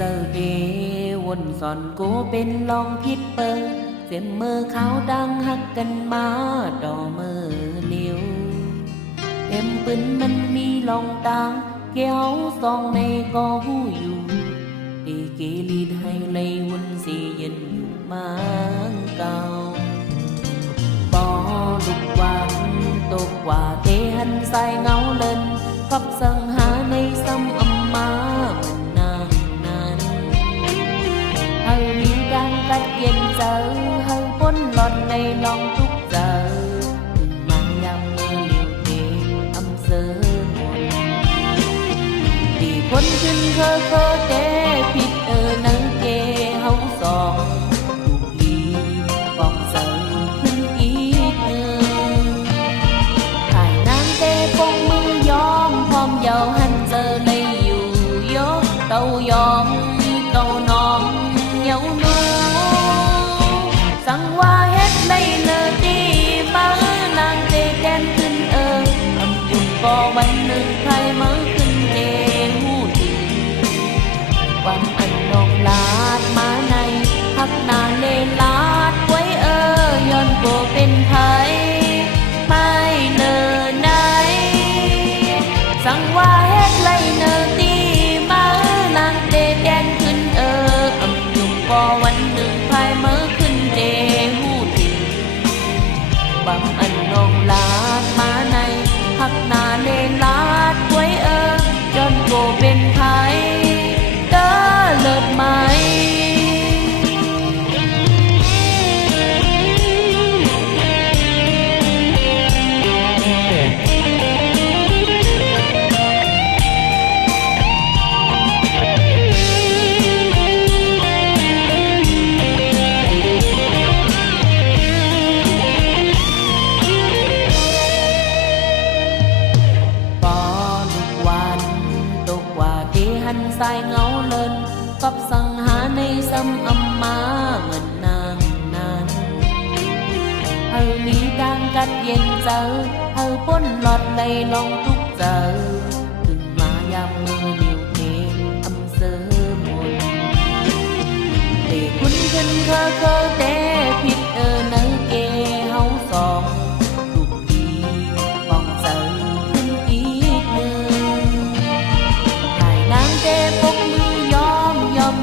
เจอเดวนสอนกูเป็นลองพิษเปิงเสียมมือเขาดังหักกันมาดอมือเลี้ยวเอ็มปืนมันมีลองตางเกี่ยวซองในก็หูอยู่ดีกีลีดให้เลยวุ่นสีเย็นอยู่มังเก่าบอลุกวันตกว่าเตหันใส่เงา ย็นเจอเฮาพ้นหลอดในลองทุกเจอถึงมายามมือเหลียวเทอำ วันหนึ่งใครมาขึ้นเตหูถึงความอันนองลาดมาในพักนาเลลาดไว้เออย้อนโบเป็นไผ เงาเลินกับสังหาในซ้ำอำมาเหมือนนางนั้นเฮามีดังกัดเย็นเจอเฮาป้นหลอดในลองทุกเจอถึงมายามมือเดียวเทอำเสอมนเตคุณขึ้นเคอเคอเต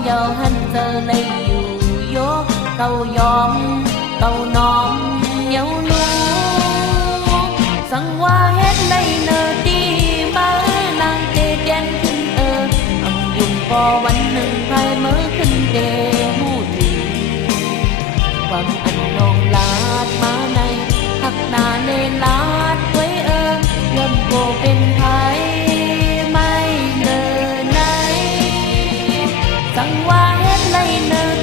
giờ hành giờ này dù vô câu giòn câu non nhau hết lấy nợ